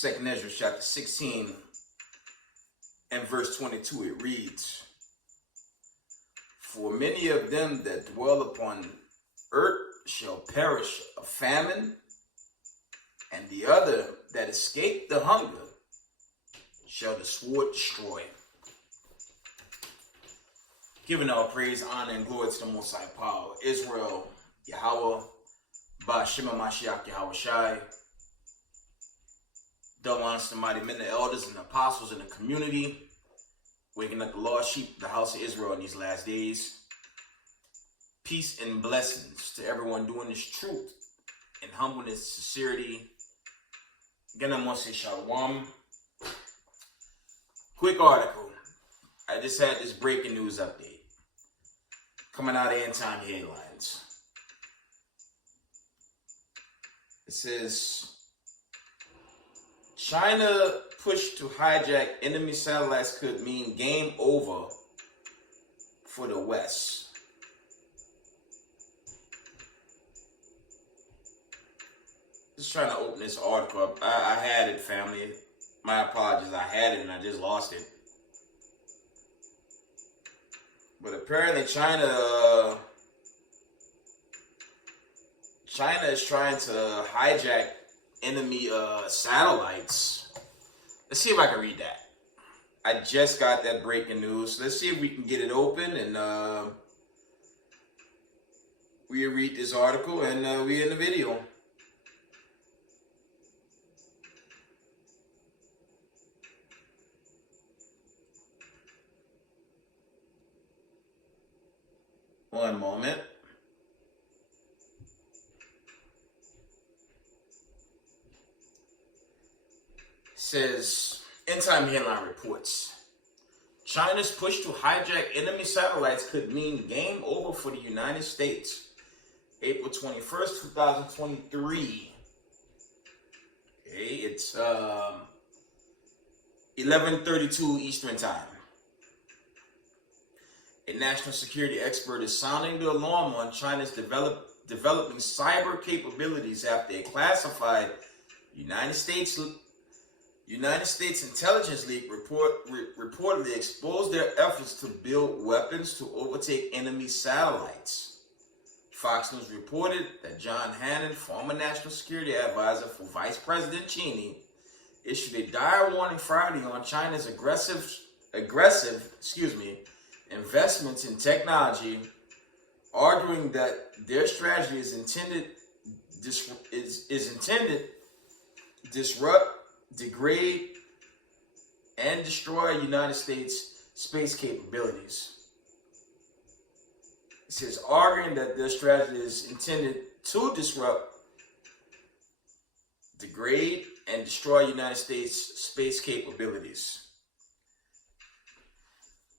2nd Ezra chapter 16 and verse 22, it reads, "For many of them that dwell upon earth shall perish of famine, and the other that escape the hunger shall the sword destroy." Giving all praise, honor, and glory to the Most High Power, Israel, Yahweh, Ba'Shem Mashiach Yahweh Shai. Double honors to the mighty men, the elders, and the apostles in the community, waking up the lost sheep of the house of Israel in these last days. Peace and blessings to everyone doing this truth in humbleness, sincerity. Again, I want to say shalom. Quick article. I just had this breaking news update coming out of End Time Headlines. It says, China push to hijack enemy satellites could mean game over for the West. Just trying to open this article up. I had it, family. My apologies. I had it and I just lost it. But apparently China is trying to hijack enemy satellites. Let's see if I can read that. I just got that breaking news. Let's see if we can get it open and we read this article and we in the video. One moment. Says, End Time Headline reports, China's push to hijack enemy satellites could mean game over for the United States. April 21st, 2023. Okay, it's 11:32 Eastern Time. A national security expert is sounding the alarm on China's developing cyber capabilities after a classified United States intelligence leak reportedly exposed their efforts to build weapons to overtake enemy satellites. Fox News reported that John Hannon, former national security advisor for Vice President Cheney, issued a dire warning Friday on China's aggressive investments in technology, arguing that their strategy is intended disrupt, degrade, and destroy United States space capabilities. It says, arguing that their strategy is intended to disrupt, degrade, and destroy United States space capabilities.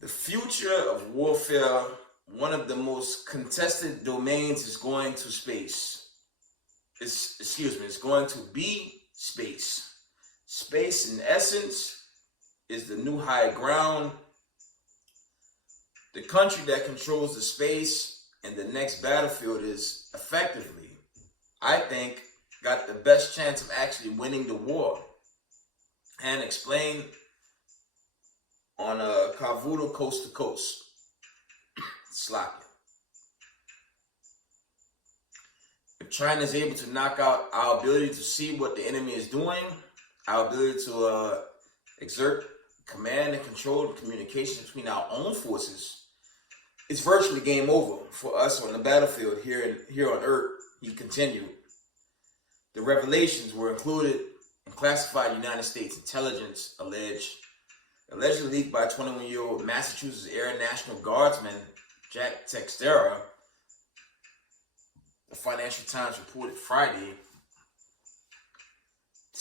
The future of warfare, one of the most contested domains, is going to space. It's going to be space. Space, in essence, is the new high ground. The country that controls the space and the next battlefield is effectively, I think, got the best chance of actually winning the war. And explain on a Kavuto coast to coast. Sloppy. If China is able to knock out our ability to see what the enemy is doing, our ability to exert command and control the communication between our own forces, it's virtually game over for us on the battlefield here on Earth, he continued. The revelations were included in classified United States intelligence allegedly leaked by 21-year-old Massachusetts Air National Guardsman Jack Textera. The Financial Times reported Friday. The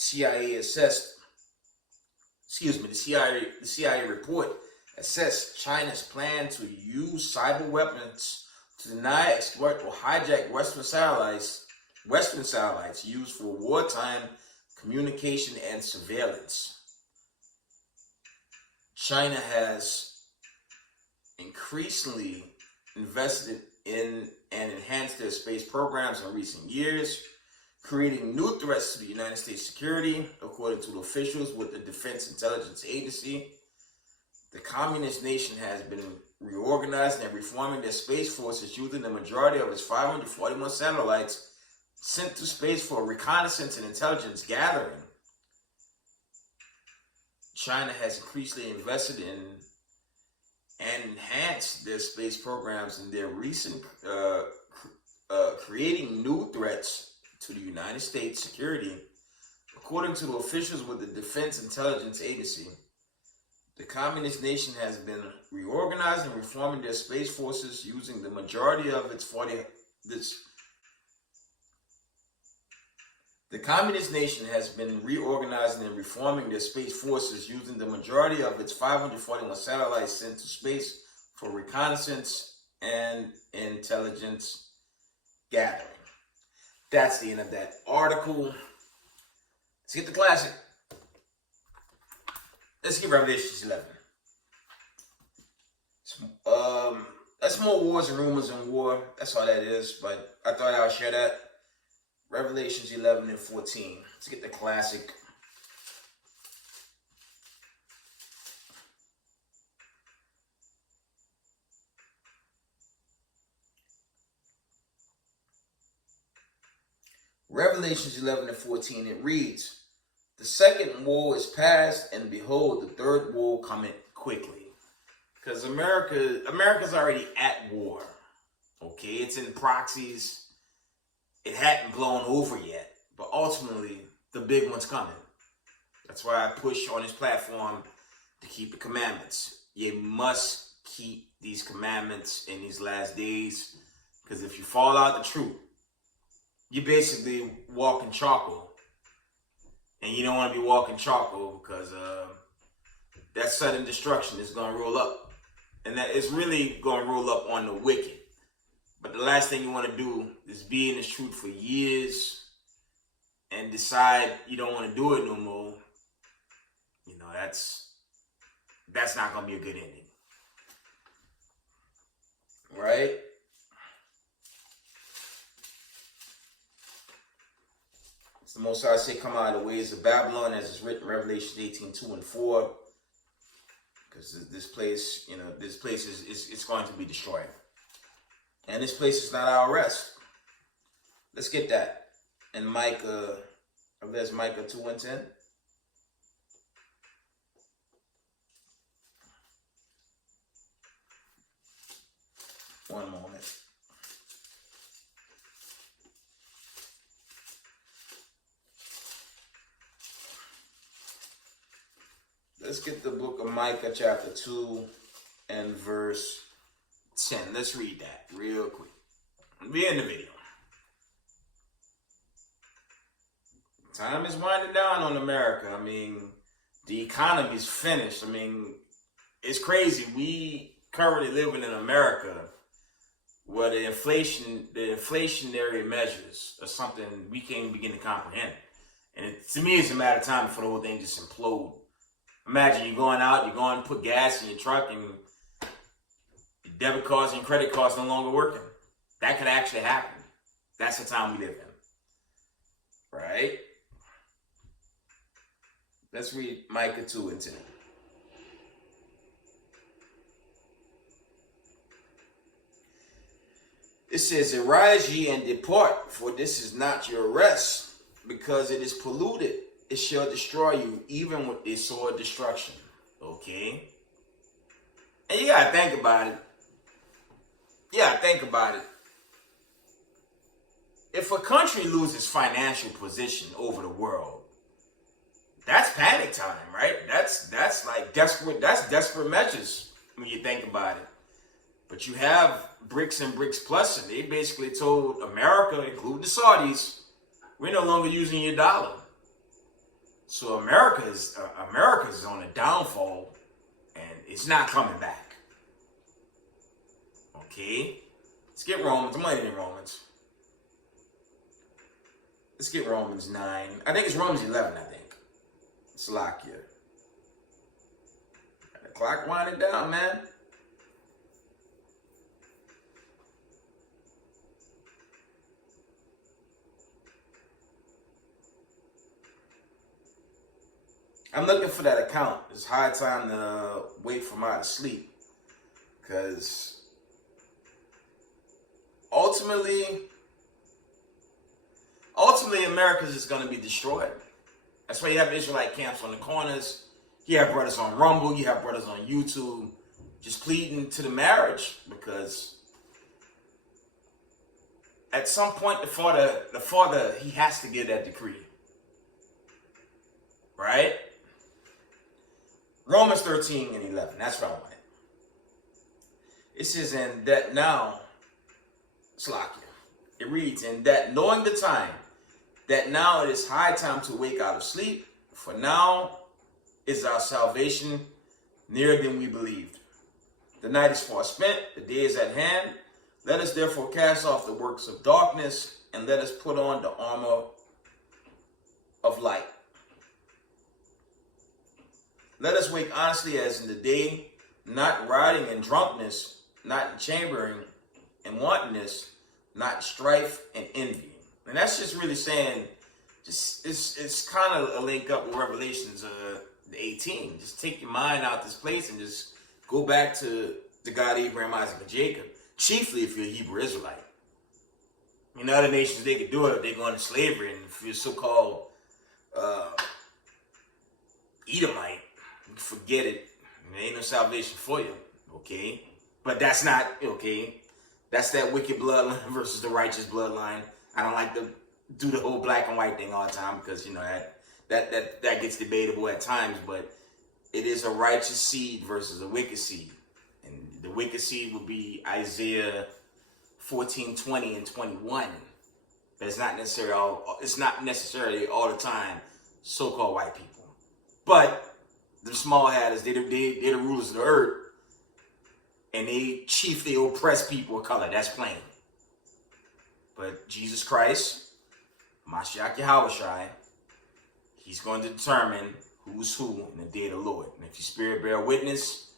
CIA report assessed China's plan to use cyber weapons to deny, exploit, or hijack Western satellites used for wartime communication and surveillance. China has increasingly invested in and enhanced their space programs in recent years, creating new threats to the United States security, according to the officials with the Defense Intelligence Agency. The communist nation has been reorganizing and reforming their space forces using the majority of its 541 satellites sent to space for reconnaissance and intelligence gathering. China has increasingly invested in and enhanced their space programs in their recent creating new threats to the United States security, according to the officials with the Defense Intelligence Agency. The communist nation has been reorganizing and reforming their space forces using the majority of its The communist nation has been reorganizing and reforming their space forces using the majority of its 541 satellites sent to space for reconnaissance and intelligence gathering. That's the end of that article. Let's get the classic. Let's get Revelations 11. That's more wars and rumors and war. That's all that is. But I thought I would share that. Revelations 11 and 14. Let's get the classic. Revelations 11 and 14, it reads, "The second woe is past, and behold, the third woe cometh quickly." Because America's already at war. Okay, it's in proxies. It hadn't blown over yet, but ultimately, the big one's coming. That's why I push on this platform to keep the commandments. You must keep these commandments in these last days, because if you fall out the truth, you basically walking charcoal. And you don't want to be walking charcoal because that sudden destruction is going to roll up. And that is really going to roll up on the wicked. But the last thing you want to do is be in this truth for years and decide you don't want to do it no more. You know, that's not going to be a good ending. Right? It's the Most High say, "Come out of the ways of Babylon," as is written in Revelation 18, 2 and 4. Because this place, it's going to be destroyed. And this place is not our rest. Let's get that. And Micah, there's Micah 2 and 10. One moment. Let's get the book of Micah chapter 2 and verse 10. Let's read that real quick. We're in the video. Time is winding down on America. I mean, the economy's finished. I mean, it's crazy. We currently living in America where the inflationary measures are something we can't begin to comprehend. And to me, it's a matter of time before the whole thing just implode. Imagine you're going out, you're going to put gas in your truck, and your debit cards and credit cards no longer working. That could actually happen. That's the time we live in. Right? Let's read Micah 2 and 10. It says, "Arise ye and depart, for this is not your rest, because it is polluted. It shall destroy you, even with a sword destruction." Okay? And you gotta think about it. If a country loses financial position over the world, that's panic time, right? That's like desperate measures when you think about it. But you have BRICS and BRICS Plus, and they basically told America, including the Saudis, we're no longer using your dollar. So America is on a downfall, and it's not coming back. Okay, let's get Romans. I'm not in Romans. Let's get Romans 9. I think it's Romans 11. I think it's locked here. The clock winding down, man. I'm looking for that account. It's high time to wake from out of sleep. Because ultimately, America's just going to be destroyed. That's why you have Israelite camps on the corners. You have brothers on Rumble. You have brothers on YouTube just pleading to the marriage, because at some point the father, he has to give that decree. Right? Romans 13 and 11. That's what I wanted. It says, and that now, Slakia, it reads, and that knowing the time, that now it is high time to wake out of sleep, for now is our salvation nearer than we believed. The night is far spent, the day is at hand. Let us therefore cast off the works of darkness, and let us put on the armor of light. Let us wake honestly as in the day, not riding in drunkenness, not in chambering and wantonness, not strife and envy. And that's just really saying, just it's kind of a link up with Revelations 18. Just take your mind out this place and just go back to the God of Abraham, Isaac, and Jacob. Chiefly if you're a Hebrew Israelite. In other nations, they could do it. They go into slavery. And if you're so-called Edomite, forget it. There ain't no salvation for you. Okay? But that's not, okay? That's that wicked bloodline versus the righteous bloodline. I don't like to do the whole black and white thing all the time, because, you know, that gets debatable at times. But it is a righteous seed versus a wicked seed. And the wicked seed would be Isaiah 14, 20, and 21. But it's not necessarily all the time so-called white people. But the small hatters, they're the rulers of the earth. And they chiefly oppress people of color. That's plain. But Jesus Christ, Mashiach Yahushai, he's going to determine who's who in the day of the Lord. And if your spirit bear witness,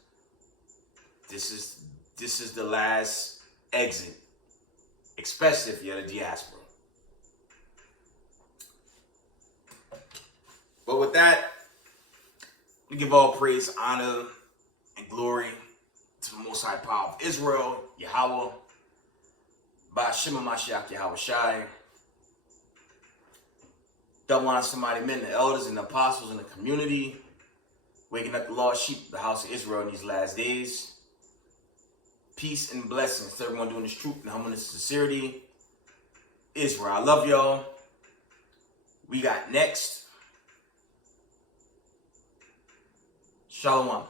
this is the last exit, especially if you're the diaspora. But with that, we give all praise, honor, and glory to the Most High Power of Israel, Yahweh, Ba'Shem Mashiach Yahushai, Dawan somebody men, the elders and the apostles in the community, waking up the lost sheep of the house of Israel in these last days. Peace and blessings to everyone doing this truth and humbleness and sincerity. Israel, I love y'all. We got next. Shalom.